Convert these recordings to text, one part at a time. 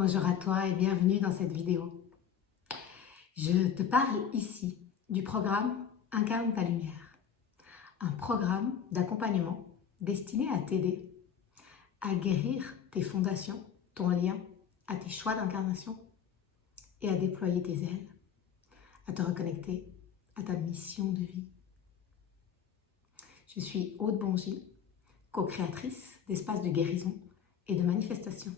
Bonjour à toi et bienvenue dans cette vidéo. Je te parle ici du programme Incarne ta lumière, un programme d'accompagnement destiné à t'aider à guérir tes fondations, ton lien à tes choix d'incarnation et à déployer tes ailes, à te reconnecter à ta mission de vie. Je suis Aude Bongy, co-créatrice d'espaces de guérison et de manifestation.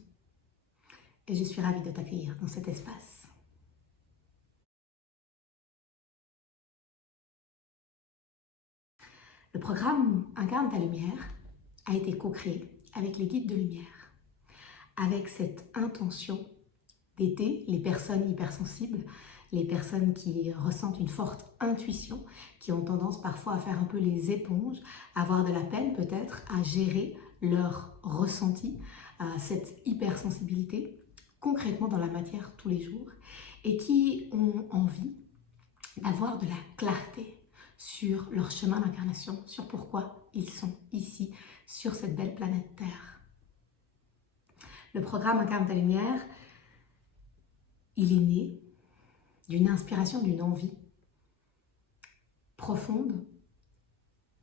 Et je suis ravie de t'accueillir dans cet espace. Le programme Incarne ta lumière a été co-créé avec les guides de lumière, avec cette intention d'aider les personnes hypersensibles, les personnes qui ressentent une forte intuition, qui ont tendance parfois à faire un peu les éponges, à avoir de la peine peut-être à gérer leur ressenti, cette hypersensibilité concrètement dans la matière tous les jours, et qui ont envie d'avoir de la clarté sur leur chemin d'incarnation, sur pourquoi ils sont ici, sur cette belle planète Terre. Le programme Incarne ta lumière, il est né d'une inspiration, d'une envie profonde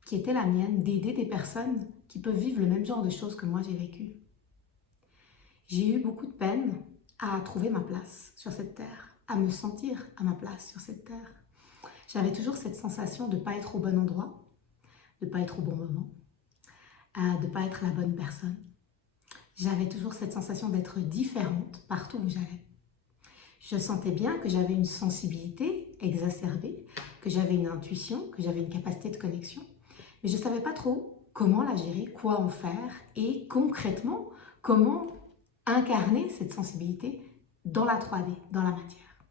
qui était la mienne d'aider des personnes qui peuvent vivre le même genre de choses que moi j'ai vécu. J'ai eu beaucoup de peine à trouver ma place sur cette terre, à me sentir à ma place sur cette terre. J'avais toujours cette sensation de ne pas être au bon endroit, de ne pas être au bon moment, de ne pas être la bonne personne. J'avais toujours cette sensation d'être différente partout où j'allais. Je sentais bien que j'avais une sensibilité exacerbée, que j'avais une intuition, que j'avais une capacité de connexion, mais je ne savais pas trop comment la gérer, quoi en faire et concrètement, comment incarner cette sensibilité dans la 3D, dans la matière.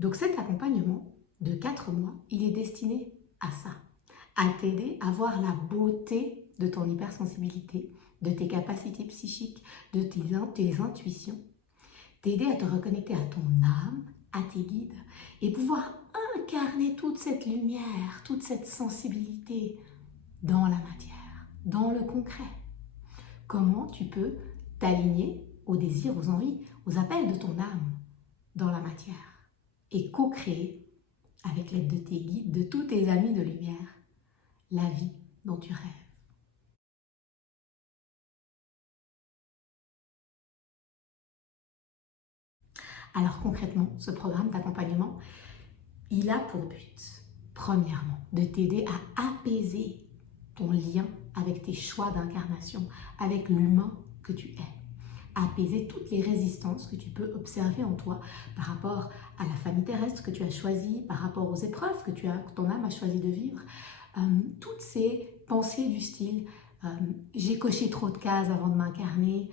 Donc cet accompagnement de 4 mois, il est destiné à ça, à t'aider à voir la beauté de ton hypersensibilité, de tes capacités psychiques, de tes intuitions, t'aider à te reconnecter à ton âme, à tes guides et pouvoir incarner toute cette lumière, toute cette sensibilité dans la matière, dans le concret. Comment tu peux t'aligner aux désirs, aux envies, aux appels de ton âme dans la matière et co-créer avec l'aide de tes guides, de tous tes amis de lumière, la vie dont tu rêves. Alors concrètement, ce programme d'accompagnement, il a pour but, premièrement, de t'aider à apaiser ton lien avec tes choix d'incarnation, avec l'humain que tu es. Apaiser toutes les résistances que tu peux observer en toi par rapport à la famille terrestre que tu as choisie, par rapport aux épreuves que ton âme a choisi de vivre. Toutes ces pensées du style j'ai coché trop de cases avant de m'incarner,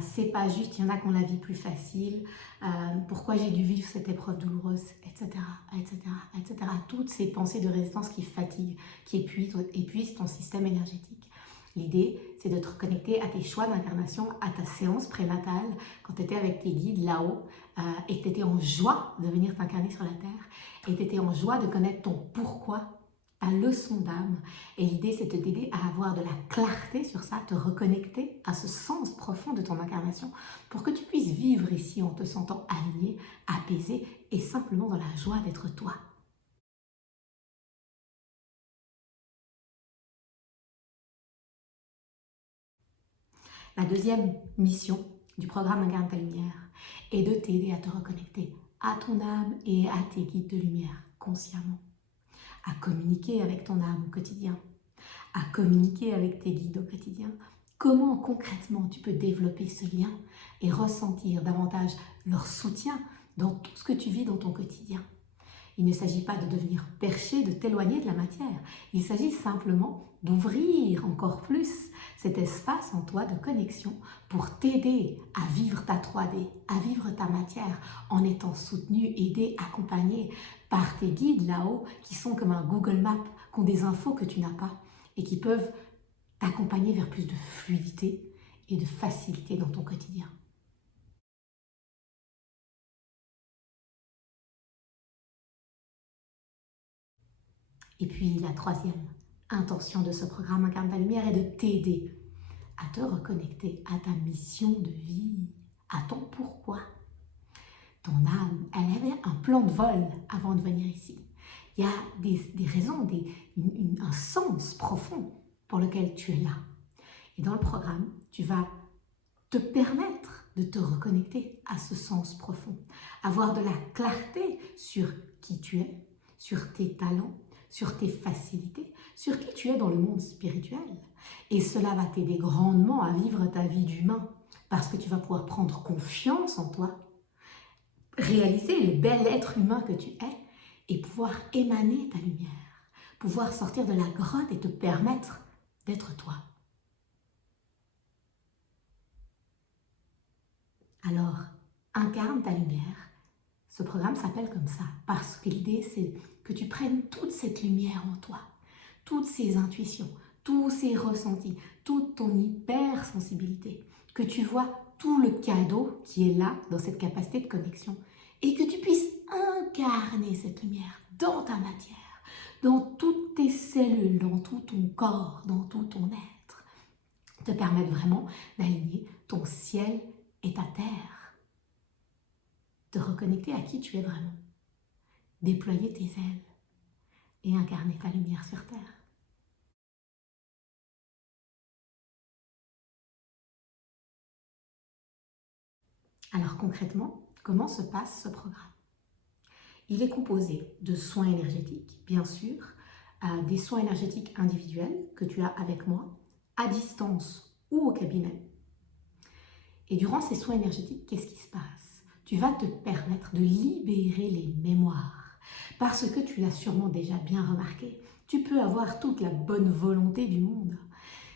c'est pas juste, il y en a qui ont la vie plus facile, pourquoi j'ai dû vivre cette épreuve douloureuse, etc., etc., etc. Toutes ces pensées de résistance qui fatiguent, qui épuisent ton système énergétique. L'idée, c'est de te reconnecter à tes choix d'incarnation, à ta séance prénatale, quand tu étais avec tes guides là-haut, et que tu étais en joie de venir t'incarner sur la Terre, et tu étais en joie de connaître ton pourquoi, ta leçon d'âme. Et l'idée, c'est de t'aider à avoir de la clarté sur ça, te reconnecter à ce sens profond de ton incarnation, pour que tu puisses vivre ici en te sentant aligné, apaisé, et simplement dans la joie d'être toi. La deuxième mission du programme Incarne ta lumière est de t'aider à te reconnecter à ton âme et à tes guides de lumière consciemment, à communiquer avec ton âme au quotidien, à communiquer avec tes guides au quotidien. Comment concrètement tu peux développer ce lien et ressentir davantage leur soutien dans tout ce que tu vis dans ton quotidien. Il ne s'agit pas de devenir perché, de t'éloigner de la matière. Il s'agit simplement d'ouvrir encore plus cet espace en toi de connexion pour t'aider à vivre ta 3D, à vivre ta matière en étant soutenu, aidé, accompagné par tes guides là-haut qui sont comme un Google Maps, qui ont des infos que tu n'as pas et qui peuvent t'accompagner vers plus de fluidité et de facilité dans ton quotidien. Et puis la troisième intention de ce programme Incarne ta lumière est de t'aider à te reconnecter à ta mission de vie. à ton pourquoi. Ton âme, elle avait un plan de vol avant de venir ici. Il y a des raisons, un sens profond pour lequel tu es là. Et dans le programme, tu vas te permettre de te reconnecter à ce sens profond, avoir de la clarté sur qui tu es, sur tes talents, sur tes facilités, sur qui tu es dans le monde spirituel. Et cela va t'aider grandement à vivre ta vie d'humain parce que tu vas pouvoir prendre confiance en toi, réaliser le bel être humain que tu es et pouvoir émaner ta lumière, pouvoir sortir de la grotte et te permettre d'être toi. Alors, incarne ta lumière. Ce programme s'appelle comme ça parce que l'idée, c'est que tu prennes toute cette lumière en toi, toutes ces intuitions, tous ces ressentis, toute ton hypersensibilité, que tu vois tout le cadeau qui est là dans cette capacité de connexion et que tu puisses incarner cette lumière dans ta matière, dans toutes tes cellules, dans tout ton corps, dans tout ton être, te permettre vraiment d'aligner ton ciel et ta terre, te reconnecter à qui tu es vraiment, déployer tes ailes et incarner ta lumière sur terre. Alors concrètement, comment se passe ce programme? Il est composé de soins énergétiques, bien sûr, des soins énergétiques individuels que tu as avec moi, à distance ou au cabinet. Et durant ces soins énergétiques, qu'est-ce qui se passe? Tu vas te permettre de libérer les mémoires. Parce que tu l'as sûrement déjà bien remarqué, tu peux avoir toute la bonne volonté du monde.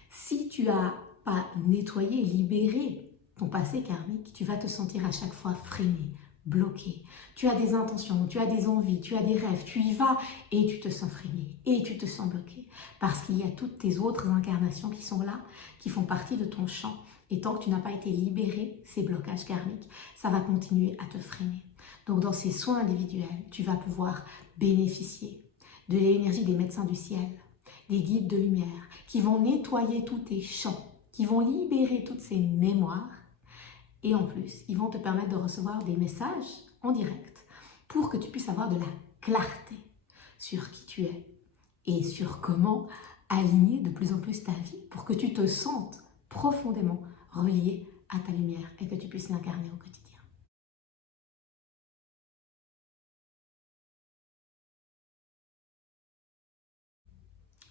Si tu n'as pas nettoyé, libéré ton passé karmique, tu vas te sentir à chaque fois freiné, bloqué. Tu as des intentions, tu as des envies, tu as des rêves, tu y vas et tu te sens freiné et tu te sens bloqué. Parce qu'il y a toutes tes autres incarnations qui sont là, qui font partie de ton champ. Et tant que tu n'as pas été libéré, ces blocages karmiques, ça va continuer à te freiner. Donc dans ces soins individuels, tu vas pouvoir bénéficier de l'énergie des médecins du ciel, des guides de lumière, qui vont nettoyer tous tes champs, qui vont libérer toutes ces mémoires. Et en plus, ils vont te permettre de recevoir des messages en direct pour que tu puisses avoir de la clarté sur qui tu es et sur comment aligner de plus en plus ta vie pour que tu te sentes profondément relié à ta lumière et que tu puisses l'incarner au quotidien.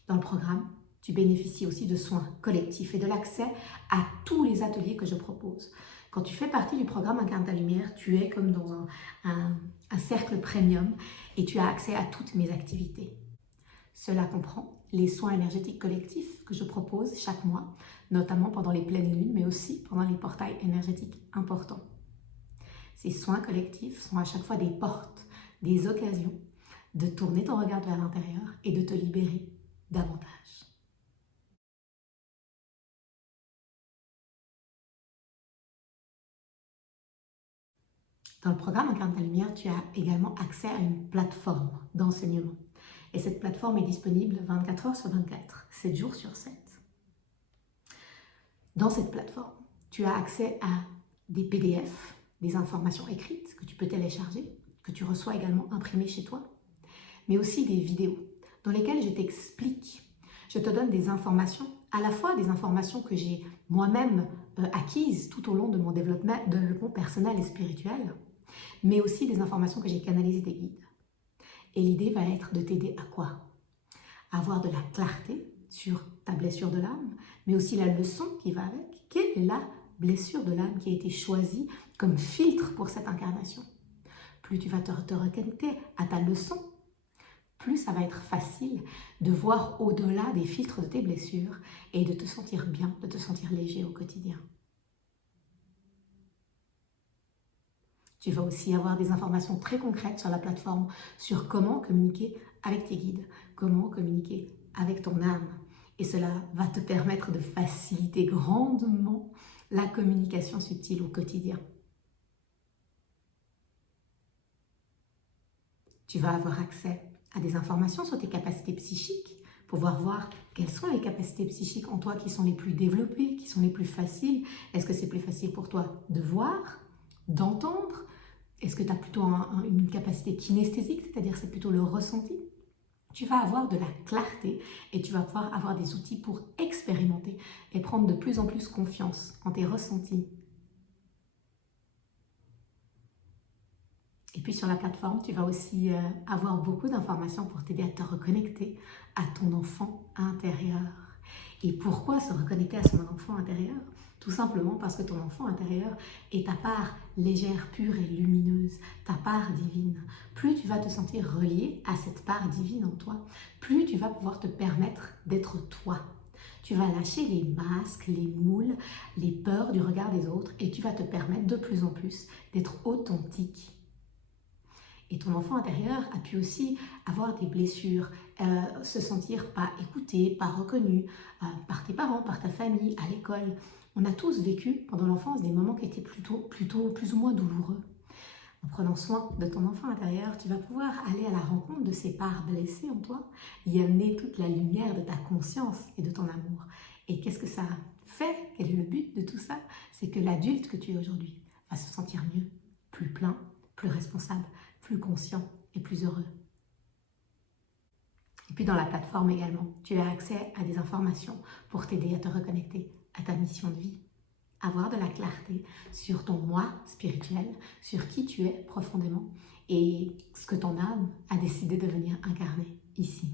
Dans le programme, tu bénéficies aussi de soins collectifs et de l'accès à tous les ateliers que je propose. Quand tu fais partie du programme Incarne ta lumière, tu es comme dans un cercle premium et tu as accès à toutes mes activités. Cela comprend les soins énergétiques collectifs que je propose chaque mois, notamment pendant les pleines lunes, mais aussi pendant les portails énergétiques importants. Ces soins collectifs sont à chaque fois des portes, des occasions de tourner ton regard vers l'intérieur et de te libérer davantage. Dans le programme Incarne ta lumière, tu as également accès à une plateforme d'enseignement. Et cette plateforme est disponible 24 heures sur 24, 7 jours sur 7. Dans cette plateforme, tu as accès à des PDF, des informations écrites que tu peux télécharger, que tu reçois également imprimées chez toi, mais aussi des vidéos dans lesquelles je t'explique, je te donne des informations, à la fois des informations que j'ai moi-même acquises tout au long de mon développement personnel et spirituel, mais aussi des informations que j'ai canalisées des guides. Et l'idée va être de t'aider à quoi? À avoir de la clarté sur ta blessure de l'âme, mais aussi la leçon qui va avec. Quelle est la blessure de l'âme qui a été choisie comme filtre pour cette incarnation? Plus tu vas te reconnecter à ta leçon, plus ça va être facile de voir au-delà des filtres de tes blessures et de te sentir bien, de te sentir léger au quotidien. Tu vas aussi avoir des informations très concrètes sur la plateforme sur comment communiquer avec tes guides, comment communiquer avec ton âme. Et cela va te permettre de faciliter grandement la communication subtile au quotidien. Tu vas avoir accès à des informations sur tes capacités psychiques, pouvoir voir Quelles sont les capacités psychiques en toi qui sont les plus développées, qui sont les plus faciles? Est-ce que c'est plus facile pour toi de voir, d'entendre? Est-ce que tu as plutôt une capacité kinesthésique, c'est-à-dire c'est plutôt le ressenti? Tu vas avoir de la clarté et tu vas pouvoir avoir des outils pour expérimenter et prendre de plus en plus confiance en tes ressentis. Et puis sur la plateforme, tu vas aussi avoir beaucoup d'informations pour t'aider à te reconnecter à ton enfant intérieur. Et pourquoi se reconnecter à son enfant intérieur? Tout simplement parce que ton enfant intérieur est ta part légère, pure et lumineuse, ta part divine. Plus tu vas te sentir relié à cette part divine en toi, plus tu vas pouvoir te permettre d'être toi. Tu vas lâcher les masques, les moules, les peurs du regard des autres et tu vas te permettre de plus en plus d'être authentique. Et ton enfant intérieur a pu aussi avoir des blessures, se sentir pas écouté, pas reconnu par tes parents, par ta famille, à l'école. On a tous vécu pendant l'enfance des moments qui étaient plutôt plus ou moins douloureux. En prenant soin de ton enfant intérieur, tu vas pouvoir aller à la rencontre de ces parts blessées en toi, y amener toute la lumière de ta conscience et de ton amour. Et qu'est-ce que ça fait? Quel est le but de tout ça? C'est que l'adulte que tu es aujourd'hui va se sentir mieux, plus plein, plus responsable, plus conscient et plus heureux. Et puis dans la plateforme également, tu as accès à des informations pour t'aider à te reconnecter à ta mission de vie. Avoir de la clarté sur ton moi spirituel, sur qui tu es profondément et ce que ton âme a décidé de venir incarner ici.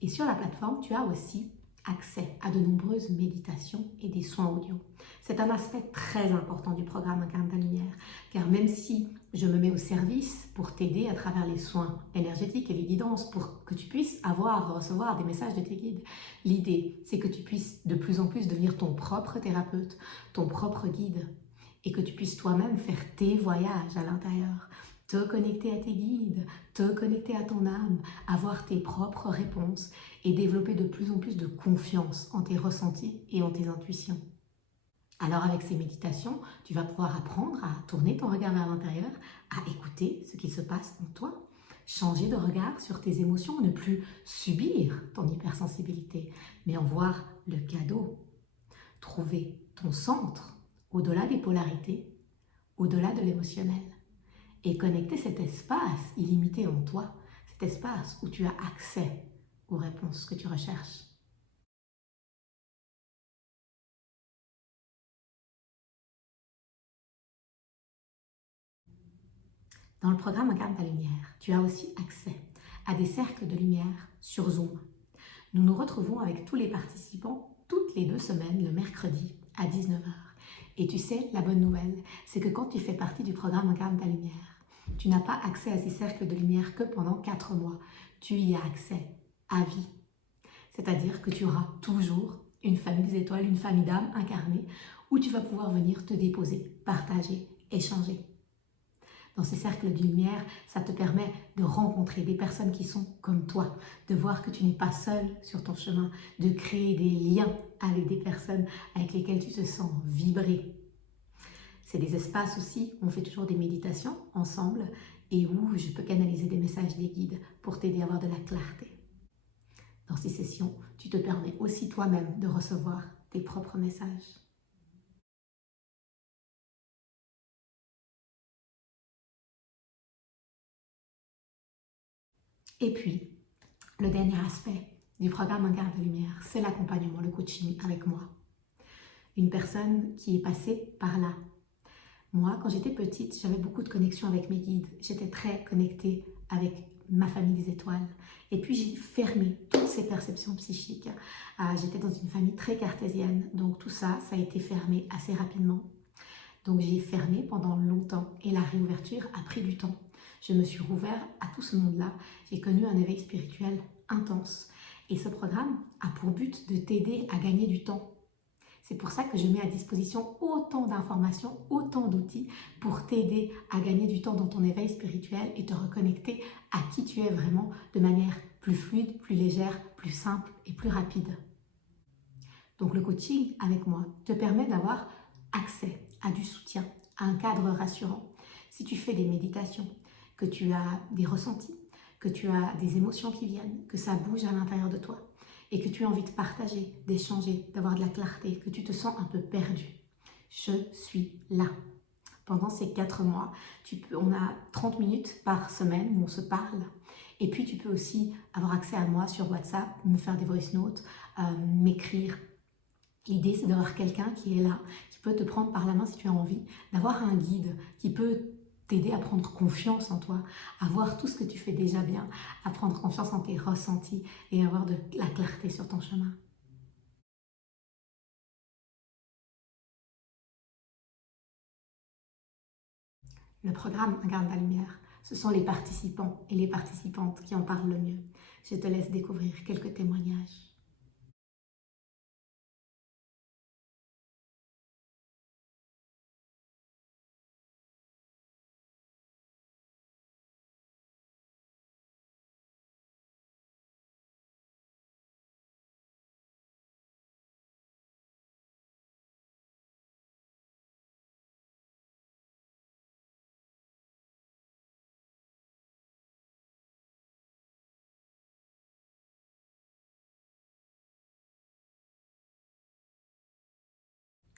Et sur la plateforme, tu as aussi accès à de nombreuses méditations et des soins audio. C'est un aspect très important du programme Incarne ta lumière, car même si je me mets au service pour t'aider à travers les soins énergétiques et les guidances pour que tu puisses recevoir des messages de tes guides, l'idée c'est que tu puisses de plus en plus devenir ton propre thérapeute, ton propre guide, et que tu puisses toi-même faire tes voyages à l'intérieur, te connecter à tes guides, te connecter à ton âme, avoir tes propres réponses et développer de plus en plus de confiance en tes ressentis et en tes intuitions. Alors avec ces méditations, tu vas pouvoir apprendre à tourner ton regard vers l'intérieur, à écouter ce qui se passe en toi, changer de regard sur tes émotions, ne plus subir ton hypersensibilité, mais en voir le cadeau. Trouver ton centre au-delà des polarités, au-delà de l'émotionnel. Et connecter cet espace illimité en toi, cet espace où tu as accès aux réponses que tu recherches. Dans le programme Incarne ta lumière, tu as aussi accès à des cercles de lumière sur Zoom. Nous nous retrouvons avec tous les participants toutes les 2 semaines, le mercredi à 19 h. Et tu sais, la bonne nouvelle, c'est que quand tu fais partie du programme Incarne ta lumière, tu n'as pas accès à ces cercles de lumière que pendant 4 mois. Tu y as accès à vie. C'est-à-dire que tu auras toujours une famille des étoiles, une famille d'âmes incarnée, où tu vas pouvoir venir te déposer, partager, échanger. Dans ces cercles de lumière, ça te permet de rencontrer des personnes qui sont comme toi, de voir que tu n'es pas seul sur ton chemin, de créer des liens avec des personnes avec lesquelles tu te sens vibrer. C'est des espaces aussi où on fait toujours des méditations ensemble et où je peux canaliser des messages des guides pour t'aider à avoir de la clarté. Dans ces sessions, tu te permets aussi toi-même de recevoir tes propres messages. Et puis, le dernier aspect du programme Incarne ta lumière, c'est l'accompagnement, le coaching avec moi. Une personne qui est passée par là. Moi, quand j'étais petite, j'avais beaucoup de connexions avec mes guides. J'étais très connectée avec ma famille des étoiles. Et puis, j'ai fermé toutes ces perceptions psychiques. J'étais dans une famille très cartésienne. Donc, tout ça, ça a été fermé assez rapidement. Donc, j'ai fermé pendant longtemps. Et la réouverture a pris du temps. Je me suis rouvert à tout ce monde-là. J'ai connu un éveil spirituel intense. Et ce programme a pour but de t'aider à gagner du temps. C'est pour ça que je mets à disposition autant d'informations, autant d'outils pour t'aider à gagner du temps dans ton éveil spirituel et te reconnecter à qui tu es vraiment de manière plus fluide, plus légère, plus simple et plus rapide. Donc le coaching avec moi te permet d'avoir accès à du soutien, à un cadre rassurant. Si tu fais des méditations, que tu as des ressentis, que tu as des émotions qui viennent, que ça bouge à l'intérieur de toi et que tu as envie de partager, d'échanger, d'avoir de la clarté, que tu te sens un peu perdu, je suis là. Pendant ces 4 mois, on a 30 minutes par semaine où on se parle. Et puis tu peux aussi avoir accès à moi sur WhatsApp, me faire des voice notes, m'écrire. L'idée, c'est d'avoir quelqu'un qui est là, qui peut te prendre par la main si tu as envie, d'avoir un guide qui peut t'aider à prendre confiance en toi, à voir tout ce que tu fais déjà bien, à prendre confiance en tes ressentis et avoir de la clarté sur ton chemin. Le programme Incarne ta lumière, ce sont les participants et les participantes qui en parlent le mieux. Je te laisse découvrir quelques témoignages.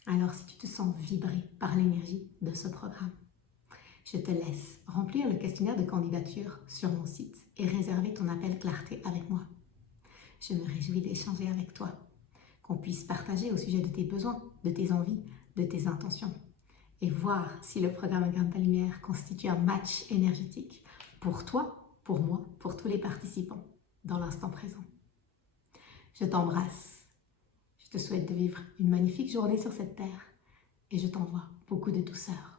Alors si tu te sens vibrer par l'énergie de ce programme, je te laisse remplir le questionnaire de candidature sur mon site et réserver ton appel clarté avec moi. Je me réjouis d'échanger avec toi, qu'on puisse partager au sujet de tes besoins, de tes envies, de tes intentions et voir si le programme Incarne ta lumière constitue un match énergétique pour toi, pour moi, pour tous les participants dans l'instant présent. Je t'embrasse, je te souhaite de vivre une magnifique journée sur cette terre et je t'envoie beaucoup de douceur.